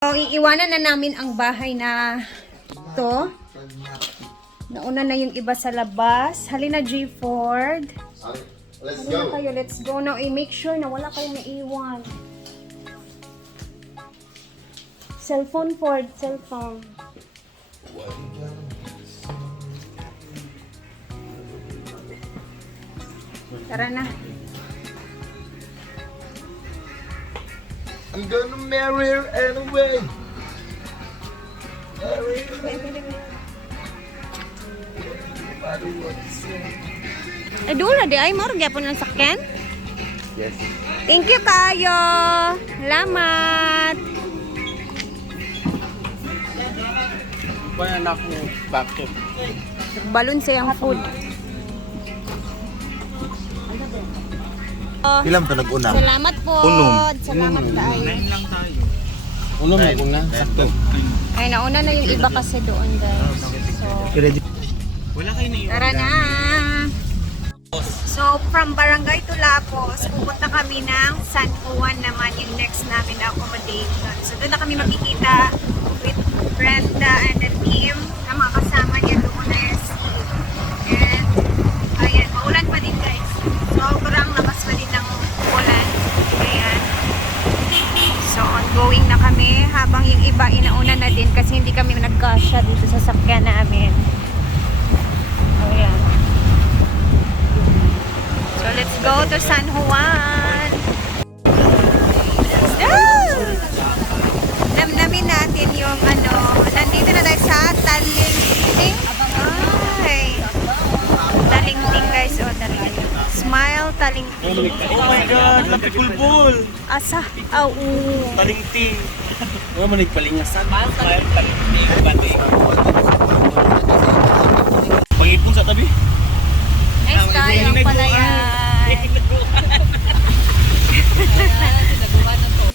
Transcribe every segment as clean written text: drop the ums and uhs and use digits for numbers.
So, iiwanan na namin ang bahay na to. Nauna na yung iba sa labas. Halina, G. Ford. Let's Halina go. kayo, let's go now. Make sure na wala kayong naiwan. Cellphone, Ford. Cellphone. Tara na. I'm gonna marry her anyway. Marry her. Eh, doon na di ay mo. Gyapon ng sakyan. Yes. Thank you kayo. Salamat. Kaya anak mo, bakit? Balon sayang food. Ilang to nag-una? Salamat po. Ulong. Salamat tayo. Lang tayo. Ulo mo kung na, sakto. Ay, nauna na yung iba kasi doon, guys. So, Wala kayo na yun. tara na. So, from Barangay Tulapos, pupunta kami ng San Juan naman yung next namin na accommodation. So, doon na kami makikita with Brenda and the team na mga kasama niya doon na Steve. And, ayan, maulan pa din, guys. Sobrang lakas pa din ng ulan. Ayan. So, ongoing na kami habang yung iba inauna na din kasi hindi kami nagkasya dito sa sakyan namin. Ayan. So, let's go to San Juan. Damdamin natin yung ano. Nandito na tayo sa Talingting. Ay. Talingting, guys. Oh, Talingting. Smile, Talingting. Oh my God, lapi kulbol. Asa? Oh, Talingting. Ano man nagpalingasan? Smile, talingting. Bati. Pangipon sa tabi. nice tayo pala yan.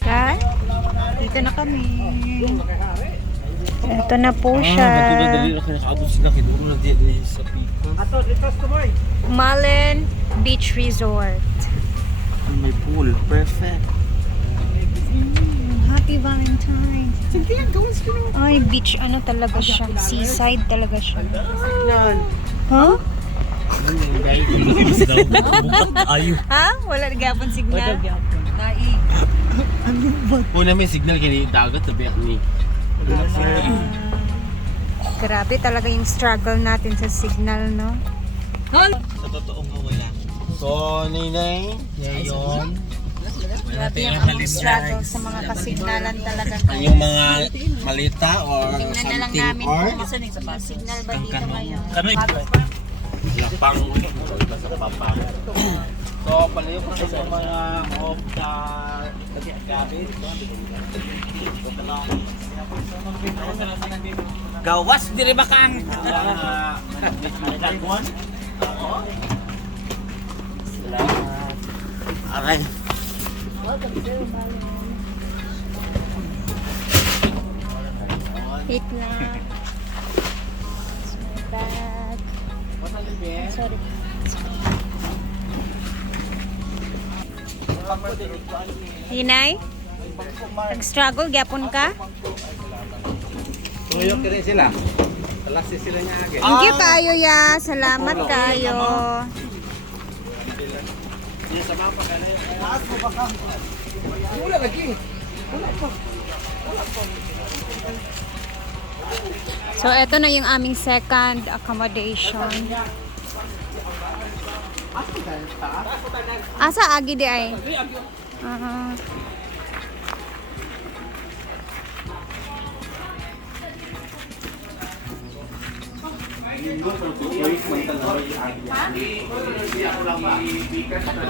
Guys, dito na kami. Ito na po siya. Dali na nakaabot sila kay Duro na di sa pika. Ato, litas ko boy. Malen Beach Resort. May pool, perfect. Happy Valentine. Ay, beach ano talaga siya. Seaside talaga siya. Huh? Ayo. Ha? Wala nagapon signal. Una may signal kini dagat tabi ni. Grabe talaga yung struggle natin sa signal, no? Sa totoo nga wala. So, Ninay, ngayon. Grabe yung struggle sa mga kasignalan talaga. Yung mga malita or Tingnan na lang something namin or kung may signal ba dito ngayon. lapang sa papa. So, palayo ko sa mga off gabi. Gawas diri bakan. Aray. Wait lang. Back. Sorry. Hinay? Nag-struggle, gyapon ka? Tuyok kini sila. Kalasi sila niya agi. Thank you kayo ya. Salamat kayo. Wala lagi. So, eto na yung aming second accommodation. Asa agi di ay?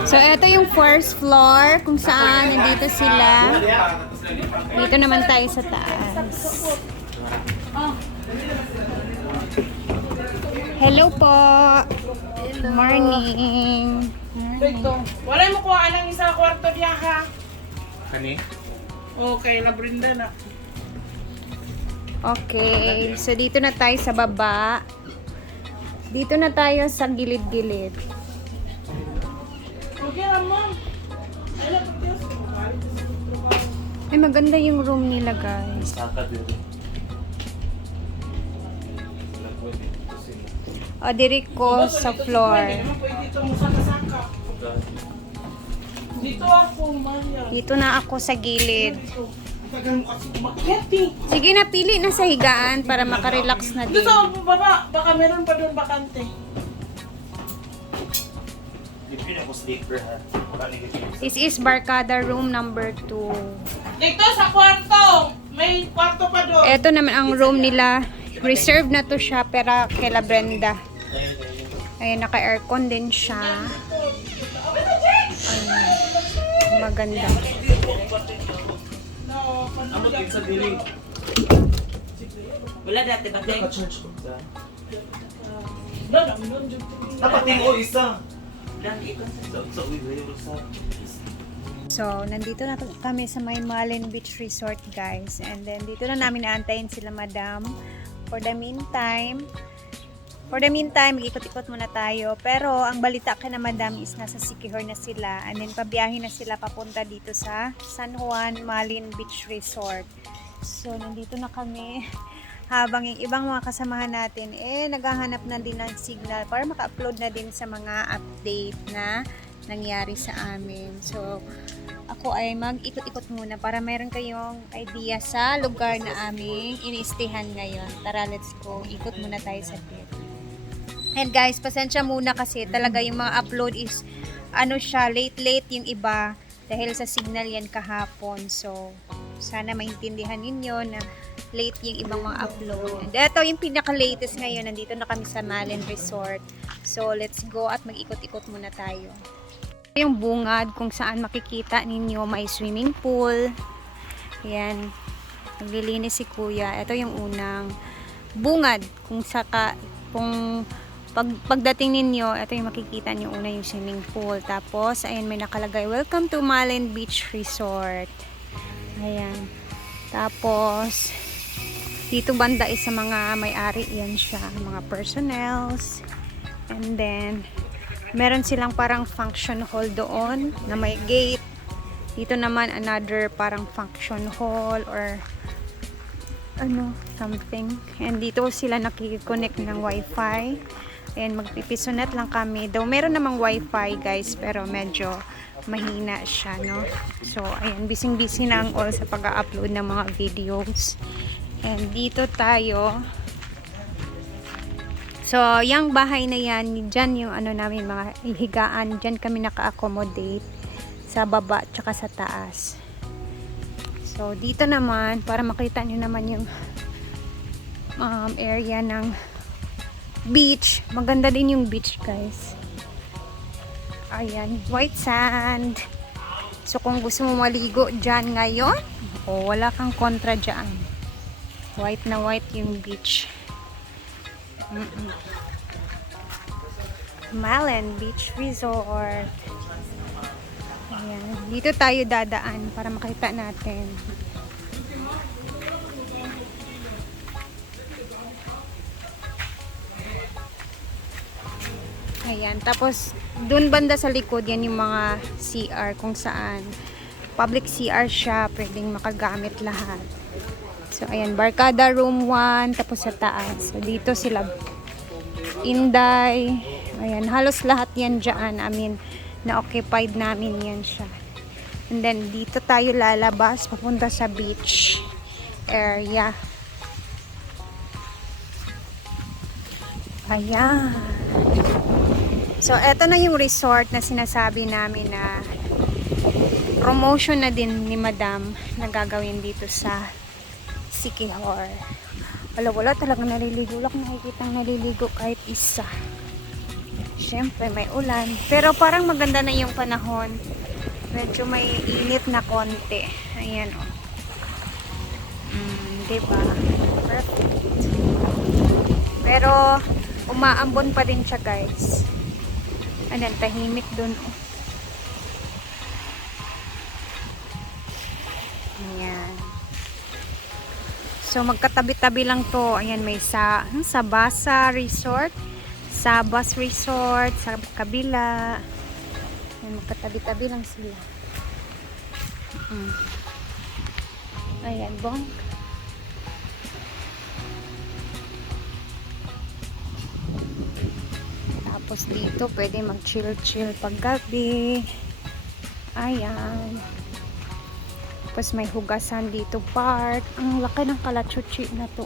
So, eto yung first floor kung saan nandito sila. Dito naman tayo sa taas. Hello po. Good morning. Wala mo kuha ng isang kwarto niya ha. Kani? Okay, na Brenda na. Okay, so dito na tayo sa baba. Dito na tayo sa gilid-gilid. Okay lang mo. Ay, maganda yung room nila, guys. Saka din. O, diri ko sa floor. Pwede ito mo saka-saka. Dito ako, Maria. Dito na ako sa gilid. Tagal mo kasi umakyat eh. Sige na, pili na sa higaan para makarelax na Dito din. sa baba, baka meron pa doon bakante. Dipin ako sleeper ha. Wala ni dito. This is Barkada room number 2. Dito sa kwarto! May kwarto pa doon. Ito naman ang room nila. Reserve na to siya pero kila Brenda. Ayan, naka-aircon din siya. Ayan. Maganda. No, Amo din sa dili. Wala dati ba tayo? Ka-charge ko sa. doon. Dapat yung isa. Lang ito sa sa So, nandito na kami sa Malin Beach Resort, guys. And then, dito na namin naantayin sila, madam. For the meantime, ikot-ikot muna tayo. Pero, ang balita kay na madam is nasa Siquijor na sila. And then, pabiyahe na sila papunta dito sa San Juan Malin Beach Resort. So, nandito na kami. Habang yung ibang mga kasamahan natin, naghahanap na din ng signal para maka-upload na din sa mga update na nangyari sa amin. So, ako ay mag-ikot-ikot muna para meron kayong idea sa lugar na aming iniistihan ngayon. Tara, let's go. Ikot muna tayo sa trip. And guys, pasensya muna kasi talaga yung mga upload is late yung iba dahil sa signal yan kahapon. So, sana maintindihan ninyo na late yung ibang mga upload. And ito yung pinaka-latest ngayon. Nandito na kami sa Malin Resort. So, let's go at mag-ikot-ikot muna tayo. Yung bungad kung saan makikita ninyo may swimming pool. Ayan. Naglilinis si kuya. Ito yung unang bungad. Pagdating ninyo, ito yung makikita nyo una yung swimming pool. Tapos, ayan may nakalagay, Welcome to Malin Beach Resort. Ayan. Tapos, dito banda is sa mga may-ari. Yan siya. Mga personnels. And then, meron silang parang function hall doon na may gate. Dito naman another parang function hall or something. And dito sila nakikiconnect ng wifi. And magpipisonet lang kami. Though meron namang wifi guys, pero medyo mahina siya, no? So, ayan, busy na ang all sa pag-upload ng mga videos. And dito tayo. So, yung bahay na yan, dyan yung namin mga higaan, dyan kami naka-accommodate sa baba tsaka sa taas. So, dito naman, para makita nyo naman yung area ng beach. Maganda din yung beach, guys. Ayan, white sand. So, kung gusto mo maligo dyan ngayon, wala kang kontra dyan. White na white yung beach. Malin Beach Resort. Ayan. Dito tayo dadaan para makita natin. Ayan. Tapos, dun banda sa likod, yan yung mga CR kung saan public CR siya. Pwedeng makagamit lahat. So, ayan, Barkada Room 1, tapos sa taas. So, dito sila, Inday, ayan, halos lahat yan dyan. Na-occupied namin yan siya. And then, dito tayo lalabas, papunta sa beach area. Ayan. So, eto na yung resort na sinasabi namin na promotion na din ni Madam na gagawin dito sa Siquijor. Wala talagang naliligo. Wala akong nakikitang naliligo kahit isa. Siyempre may ulan. Pero parang maganda na yung panahon. Medyo may init na konti. Ayan o. Diba? Perfect. Pero umaambon pa din siya guys. Ayan, tahimik dun o. Ayan. So, magkatabi-tabi lang to. Ayan, may Sabasa Resort, Sabas Resort, sa kabila. Ayan, magkatabi-tabi lang sila. Ayan, bong. Tapos dito, pwede mag-chill-chill paggabi. Ayan. Tapos may hugasan dito part. Ang laki ng kalachuchi na to.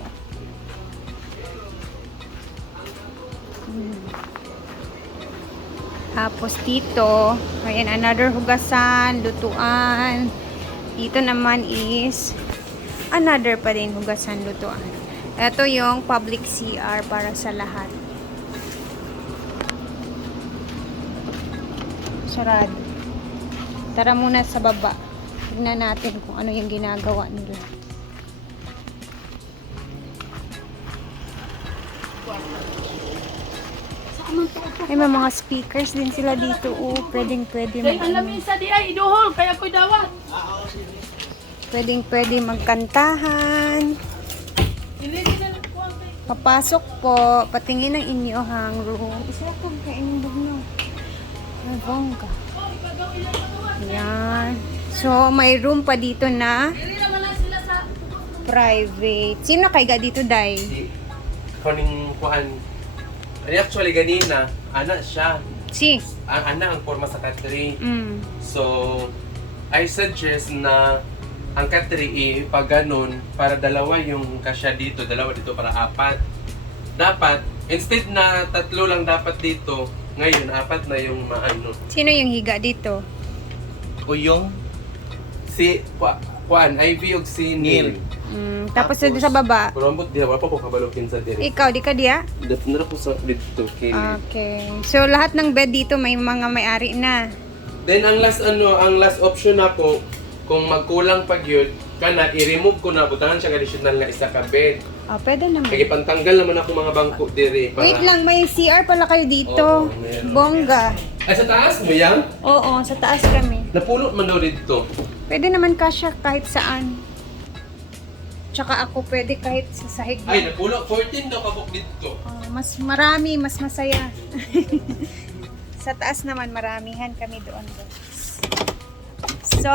Tapos dito, ayan, another hugasan, lutuan. Dito naman is another pa din hugasan, lutuan. Ito yung public CR para sa lahat. Sarado. Tara muna sa baba. Tignan natin kung ano yung ginagawa nila. Ay, may mga speakers din sila dito. Oh, pwedeng Sa di ay iduhol, kaya ko'y dawat. pwedeng magkantahan. Papasok po, patingin ang inyohang room. Isa po kainindog no. Ay, bongga. Yan. So, may room pa dito na private. Sino kaiga dito, Day? Kuning kuan. Actually, ganina, ana siya. Si. Ang ana ang forma sa Katri. Mm. So, I suggest na ang Katri pag ganun, para dalawa yung kasya dito, dalawa dito para apat. Dapat, instead na 3 lang dapat dito, ngayon 4 na yung maano. Sino yung higa dito? O yung si kuan, Ivy og si Neil. Tapos dito sa baba. Pero ambot diha, wala pa ko kabalokin sa diri. Ikaw, di ka diya? Nara po sa dito, Kelly. Okay. So, lahat ng bed dito may mga may-ari na. Then ang last option nako kung magkulang pag yun, kana i-remove ko na butangan siya additional nga isa ka bed. Pwede naman. Kaya pantanggal naman ako mga bangko diri para. Wait lang, may CR pala kayo dito. Oo, meron. Bongga. Ay sa taas mo yan? Oo, sa taas kami. Napulot man daw dito. Pwede naman kasya kahit saan. Tsaka ako pwede kahit sa sahig. Ay napulot 14 daw kabuk dito. Mas marami, mas masaya. Sa taas naman, maramihan kami doon, guys. So,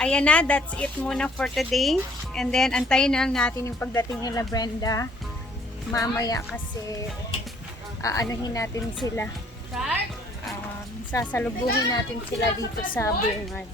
ayan na, that's it muna for today. And then, antayin na lang natin yung pagdating nila Brenda. Mamaya kasi, aanohin natin sila. Sasalubuhin natin sila dito sa bungad.